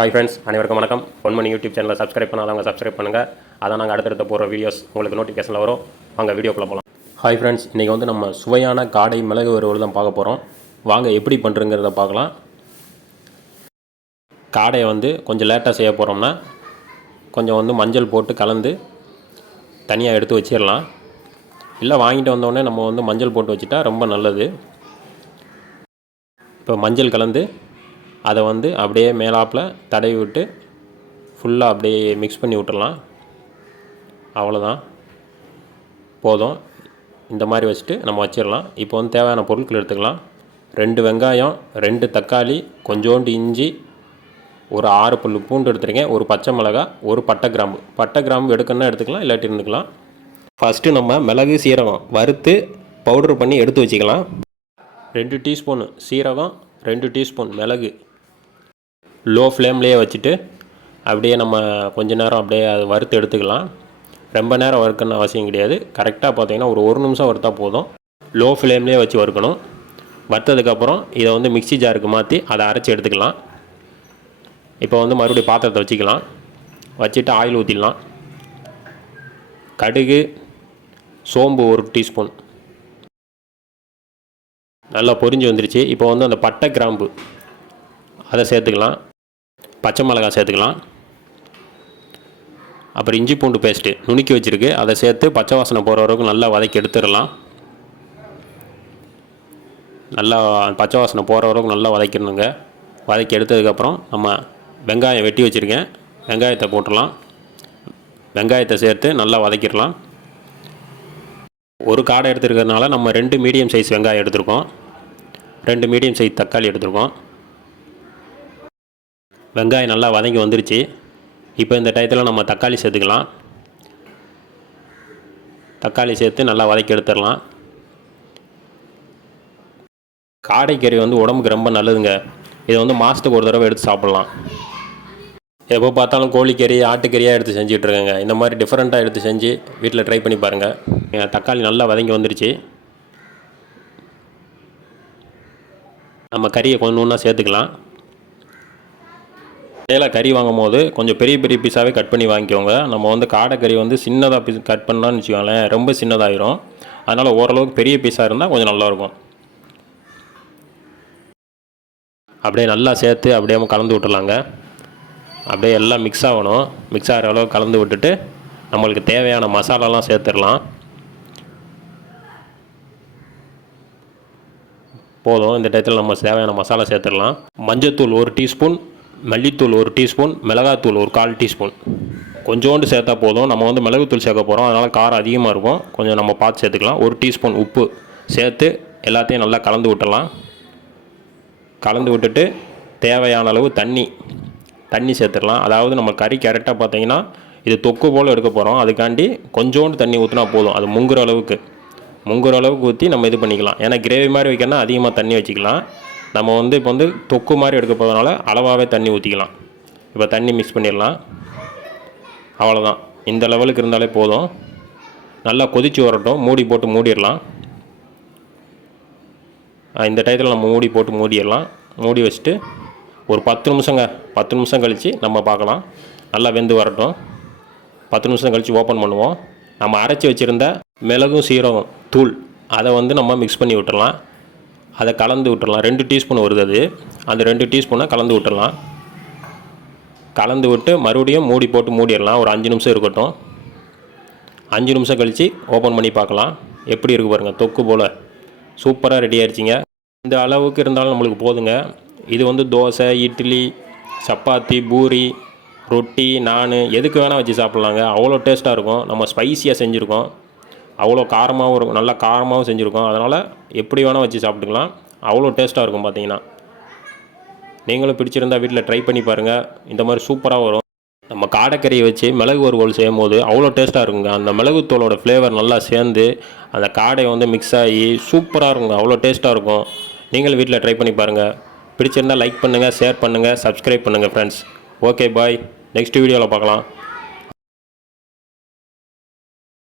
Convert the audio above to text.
Hi friends அனைவருக்கும் வணக்கம். Ponmani YouTube சேனலை சப்ஸ்கிரைப் பண்ணாதவங்க சப்ஸ்கிரைப் பண்ணுங்கள் அதான் நாங்கள் அடுத்தடுத்த போகிற வீடியோஸ் உங்களுக்கு நோட்டிஃபிகேஷனில் வரும். வாங்க வீடியோக்குள்ளே போகலாம் ஹாய் ஃப்ரெண்ட்ஸ் இன்றைக்கி வந்து நம்ம சுவையான காடை மிளகு வறுவல் தான் பார்க்க போகிறோம் வாங்க எப்படி பண்ணுறங்கிறத பார்க்கலாம். காடையை வந்து கொஞ்சம் லேட்டாக செய்ய போகிறோம்னா கொஞ்சம் வந்து மஞ்சள் போட்டு கலந்து தனியாக எடுத்து வச்சிடலாம். இல்லை வாங்கிட்டு வந்தோடனே நம்ம வந்து மஞ்சள் போட்டு வச்சுட்டா ரொம்ப நல்லது. இப்போ மஞ்சள் கலந்து அதை வந்து அப்படியே மேலாப்பில் தடவி விட்டு ஃபுல்லாக அப்படியே மிக்ஸ் பண்ணி விட்டுடலாம் அவ்வளோதான் போதும். இந்த மாதிரி வச்சுட்டு நம்ம வச்சிடலாம். இப்போ வந்து தேவையான பொருட்கள் எடுத்துக்கலாம். ரெண்டு வெங்காயம் ரெண்டு தக்காளி கொஞ்சோண்டு இஞ்சி ஒரு ஆறு புல் பூண்டு எடுத்துருக்கேன். ஒரு பச்சை மிளகா ஒரு பட்டை கிராம்பு. பட்டை கிராம்பு எடுக்கணும்னா எடுத்துக்கலாம் இல்லாட்டி இருந்துக்கலாம். ஃபஸ்ட்டு நம்ம மிளகு சீரகம் வறுத்து பவுடர் பண்ணி எடுத்து வச்சுக்கலாம். ரெண்டு டீஸ்பூன் சீரகம் ரெண்டு டீஸ்பூன் மிளகு. லோ ஃப்ளேம்லேயே வச்சுட்டு அப்படியே நம்ம கொஞ்ச நேரம் அப்படியே அது வறுத்து எடுத்துக்கலாம். ரொம்ப நேரம் வறுக்கணும்னு அவசியம் கிடையாது. கரெக்டாக பார்த்தீங்கன்னா ஒரு ஒரு நிமிஷம் வறுத்தா போதும். லோ ஃப்ளேம்லேயே வச்சு வறுக்கணும். வறுத்ததுக்கப்புறம் இதை வந்து மிக்ஸி ஜாருக்கு மாற்றி அதை அரைச்சி எடுத்துக்கலாம். இப்போ வந்து மறுபடியும் பாத்திரத்தை வச்சுக்கலாம். வச்சுட்டு ஆயில் ஊற்றிடலாம் கடுகு சோம்பு ஒரு டீஸ்பூன். நல்லா பொரிஞ்சு வந்துருச்சு. இப்போ வந்து அந்த பட்டை கிராம்பு அதை சேர்த்துக்கலாம். பச்சை மிளகாய் சேர்த்துக்கலாம். அப்புறம் இஞ்சி பூண்டு பேஸ்ட்டு நுணுக்கி வச்சுருக்கு. அதை சேர்த்து பச்சை வாசனை போகிற வரைக்கும் நல்லா வதக்கி எடுத்துடலாம். நல்லா பச்சை வாசனை போகிற வரைக்கும் நல்லா வதக்கிடணுங்க. வதக்கி எடுத்ததுக்கப்புறம் நம்ம வெங்காயம் வெட்டி வச்சுருக்கேன். வெங்காயத்தை போட்டுடலாம். வெங்காயத்தை சேர்த்து நல்லா வதக்கிடலாம். ஒரு காடை எடுத்துருக்கிறதுனால நம்ம ரெண்டு மீடியம் சைஸ் வெங்காயம் எடுத்திருக்கோம். ரெண்டு மீடியம் சைஸ் தக்காளி எடுத்திருக்கோம். வெங்காயம் நல்லா வதங்கி வந்துருச்சு. இப்போ இந்த டயத்தில் நம்ம தக்காளி சேர்த்துக்கலாம். தக்காளி சேர்த்து நல்லா வதக்கி எடுத்துடலாம். காடைக்கறி வந்து உடம்புக்கு ரொம்ப நல்லதுங்க. இதை வந்து மாதத்துக்கு ஒரு தடவை எடுத்து சாப்பிட்லாம். எப்போ பார்த்தாலும் கோழிக்கறி ஆட்டுக்கறியாக எடுத்து செஞ்சுட்ருக்கேங்க இந்த மாதிரி டிஃப்ரெண்ட்டாக எடுத்து செஞ்சு வீட்டில் ட்ரை பண்ணி பாருங்கள் தக்காளி நல்லா வதங்கி வந்துருச்சு. நம்ம கறியை கொஞ்சம் ஒன்றா சேர்த்துக்கலாம். கடையில் கறி வாங்கும் போது கொஞ்சம் பெரிய பெரிய பீஸாகவே கட் பண்ணி வாங்கிக்கோங்க. நம்ம வந்து காடை கறி வந்து சின்னதாக பீஸ் கட் பண்ணலாம்னு வச்சுக்கோங்களேன் ரொம்ப சின்னதாகிரும் அதனால் ஓரளவுக்கு பெரிய பீஸாக இருந்தால் கொஞ்சம் நல்லாயிருக்கும். அப்படியே நல்லா சேர்த்து அப்படியே கலந்து விட்டுலாங்க அப்படியே எல்லாம் மிக்ஸ் ஆகணும். மிக்ஸ் ஆகிற அளவுக்கு கலந்து விட்டுட்டு நம்மளுக்கு தேவையான மசாலாலாம் சேர்த்துடலாம். போதும். இந்த டயத்தில் நம்ம தேவையான மசாலா சேர்த்துடலாம். மஞ்சத்தூள் ஒரு டீஸ்பூன் மல்லித்தூள் ஒரு டீஸ்பூன் மிளகாத்தூள் ஒரு கால் டீஸ்பூன். கொஞ்சோண்டு சேர்த்தா போதும். நம்ம வந்து மிளகுத்தூள் சேர்க்க போகிறோம் அதனால் காரம் அதிகமாக இருக்கும். கொஞ்சம் நம்ம பார்த்து சேர்த்துக்கலாம். ஒரு டீஸ்பூன் உப்பு சேர்த்து எல்லாத்தையும் நல்லா கலந்து விட்டுடலாம். கலந்து விட்டுட்டு தேவையான அளவு தண்ணி தண்ணி சேர்த்துடலாம். அதாவது நம்ம கறி கரெக்டாக பார்த்தீங்கன்னா இது தொக்கு போல் எடுக்க போகிறோம் அதுக்காண்டி கொஞ்சோண்டு தண்ணி ஊற்றினா போதும். அது முங்குற அளவுக்கு. முங்குற அளவுக்கு ஊற்றி நம்ம இது பண்ணிக்கலாம். ஏன்னா கிரேவி மாதிரி வைக்கணும்னா அதிகமாக தண்ணி வச்சுக்கலாம். நம்ம வந்து இப்போ வந்து தொக்கு மாதிரி எடுக்க போகிறதுனால அளவாகவே தண்ணி ஊற்றிக்கலாம் இப்போ தண்ணி மிக்ஸ் பண்ணிடலாம். அவ்வளோதான் இந்த லெவலுக்கு இருந்தாலே போதும். நல்லா கொதித்து வரட்டும். மூடி போட்டு மூடிடலாம். இந்த டயத்தில் நம்ம மூடி போட்டு மூடிடலாம். மூடி வச்சுட்டு ஒரு பத்து நிமிஷங்க. பத்து நிமிஷம் கழித்து நம்ம பார்க்கலாம். நல்லா வெந்து வரட்டும். பத்து நிமிஷம் கழித்து ஓப்பன் பண்ணுவோம். நம்ம அரைச்சி வச்சுருந்த மிளகும் சீரகம் தூள் அதை வந்து நம்ம மிக்ஸ் பண்ணி விட்டுடலாம். அதை கலந்து விட்டுடலாம் ரெண்டு டீஸ்பூன் வருது அது. அந்த ரெண்டு டீஸ்பூனை கலந்து விட்டுடலாம் கலந்து விட்டு மறுபடியும் மூடி போட்டு மூடிடலாம். ஒரு அஞ்சு நிமிஷம் இருக்கட்டும். அஞ்சு நிமிஷம் கழித்து ஓப்பன் பண்ணி பார்க்கலாம். எப்படி இருக்குது பாருங்கள் தொக்கு போல். சூப்பராக ரெடி ஆயிடுச்சிங்க இந்த அளவுக்கு இருந்தாலும் நம்மளுக்கு போதுங்க. இது வந்து தோசை இட்லி சப்பாத்தி பூரி ரொட்டி நான் எதுக்கு வேணால் வச்சு சாப்பிட்லாங்க. அவ்வளோ டேஸ்ட்டாக இருக்கும். நம்ம ஸ்பைசியாக செஞ்சுருக்கோம். அவ்வளோ காரமாகவும் இருக்கும். நல்லா காரமாகவும் செஞ்சுருக்கோம். அதனால் எப்படி வேணால் வச்சு சாப்பிட்டுக்கலாம். அவ்வளோ டேஸ்ட்டாக இருக்கும் பார்த்தீங்கன்னா. நீங்களும் பிடிச்சிருந்தா வீட்டில் ட்ரை பண்ணி பாருங்கள் இந்த மாதிரி சூப்பராக வரும். நம்ம காடைக்கறியை வச்சு மிளகு வறுவல் செய்யும் போது அவ்வளோ டேஸ்ட்டாக இருக்குங்க. அந்த மிளகுத்தூளோட ஃப்ளேவர் நல்லா சேர்ந்து அந்த காடை வந்து மிக்ஸ் ஆகி சூப்பராக இருக்குங்க. அவ்வளோ டேஸ்ட்டாக இருக்கும். நீங்களும் வீட்டில் ட்ரை பண்ணி பாருங்கள் பிடிச்சிருந்தால் லைக் பண்ணுங்கள் ஷேர் பண்ணுங்கள் சப்ஸ்கிரைப் பண்ணுங்கள் ஃப்ரெண்ட்ஸ் ஓகே பாய் நெக்ஸ்ட் வீடியோவில் பார்க்கலாம்.